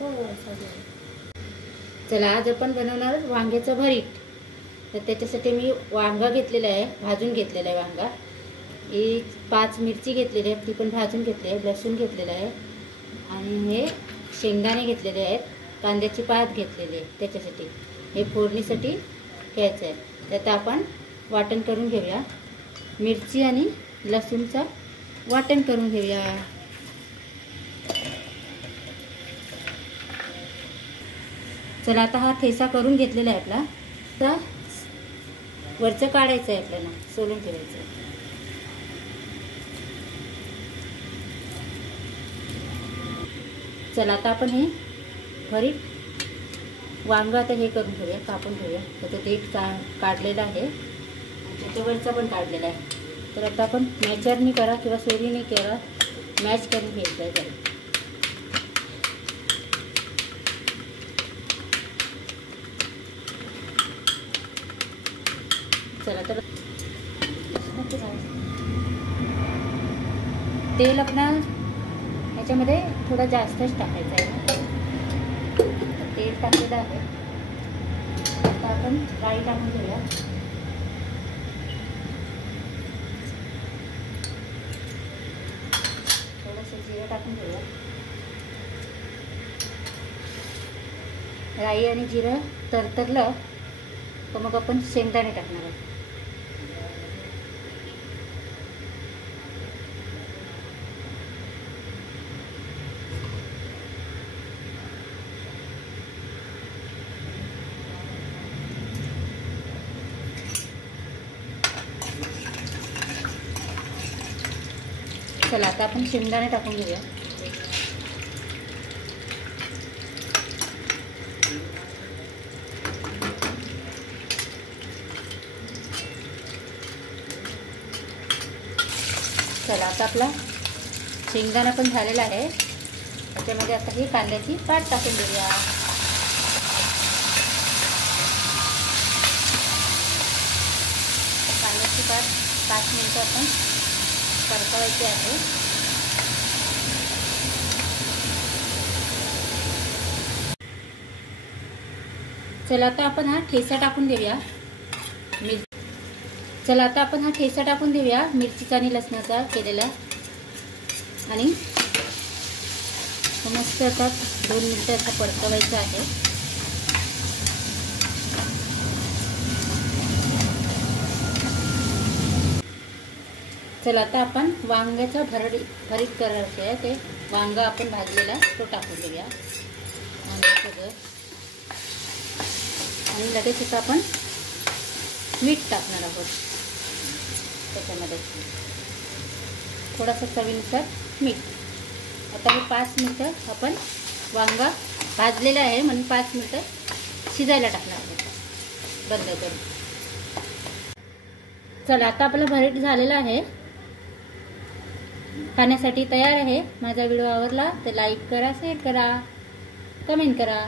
हो. चला आज आपण बनवणार वांग्याचं भरीत. तर त्याच्यासाठी मी वांगा घेतलेला आहे, भाजून घेतलेला आहे वांगा. ही 5 मिरची घेतलेली आहे, ती पण भाजून घेतली आहे. लसूण घेतलेलं आहे आणि हे शेंगदाणे घेतलेले आहेत. कांद्याची पात घेतलेली आहे त्याच्यासाठी. हे फोडणीसाठी घ्यायचं आहे. त्यात आपण वाटण करून घेऊया. मिरची आणि लसूणचं वाटण करून घेऊया. चला आता हा ठेचा करून घेतलेला आहे आपला. आता वरचं काढायचं आहे, आपल्याला सोलून ठेवायचं आहे. चला आता आपण हे भरीत वांग आता हे करून घेऊया, कापून घेऊया. त्याचं देठ काढलेलं आहे, त्याच्यावरचा पण काढलेला आहे. तर आता आपण मॅचरनी करा किंवा सोरीने करा, मॅच करून घ्यायचं आहे जरा. चला तर तेल आपला ह्याच्यामध्ये थोडं जास्तच टाकायचं आहे. तेल टाकलेलं आहे. आता आपण राई टाकून घेऊया. थोडंसं जिरं टाकून घेऊया. राई आणि जिरं तरतरलं तर मग आपण शेंगदाणे टाकणार आहोत. चला आता आपण शेंगदाणे टाकून घेऊया. चला आता आपला शेंगदाणा पण झालेला आहे. त्याच्यामध्ये आता ही कांद्याची पात टाकून देऊया. कांद्याची पात 5 मिनिटं आपण परतवायची आहे. चला आता आपण हा ठेचा टाकून देऊया. चला आता आपण हा ठेचा टाकून देऊया, मिरचीचा आणि लसणाचा केलेला. आणि मस्त आता 2 मिनिटं असा परतवायचा आहे. चला आता आपण वांग्याचं भरीत करायचं आहे. ते वांगा आपण भाजलेला तो टाकून देऊया सगळं. आणि लगेच आता आपण मीठ टाकणार आहोत त्याच्यामध्ये, थोडंसं चवीनुसार मीठ. आता हे 5 मिनिटं आपण वांगा भाजलेला आहे म्हणून 5 मिनिटं शिजायला टाकणार आहोत बंद करून. चला आता आपलं भरीत झालेलं आहे, खाण्यासाठी तयार आहे. माझा व्हिडिओ आवडला तर लाईक करा, शेअर करा, कमेंट करा.